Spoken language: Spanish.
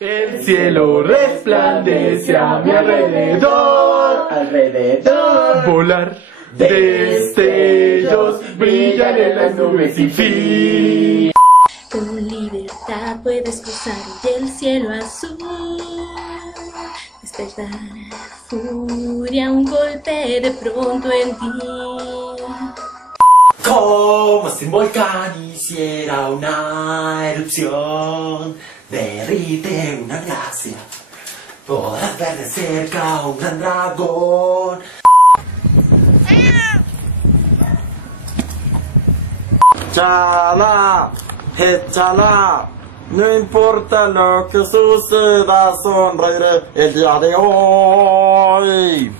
El cielo resplandece a mi alrededor, volar destellos brillan en las nubes sin fin. Con libertad puedes cruzar del cielo azul, despertar furia, un golpe de pronto en ti. Como si un volcán hiciera una erupción, derrite una glacia, podrás ver de cerca un gran dragón. Chala, chala, no importa lo que suceda, sonreiré el día de hoy.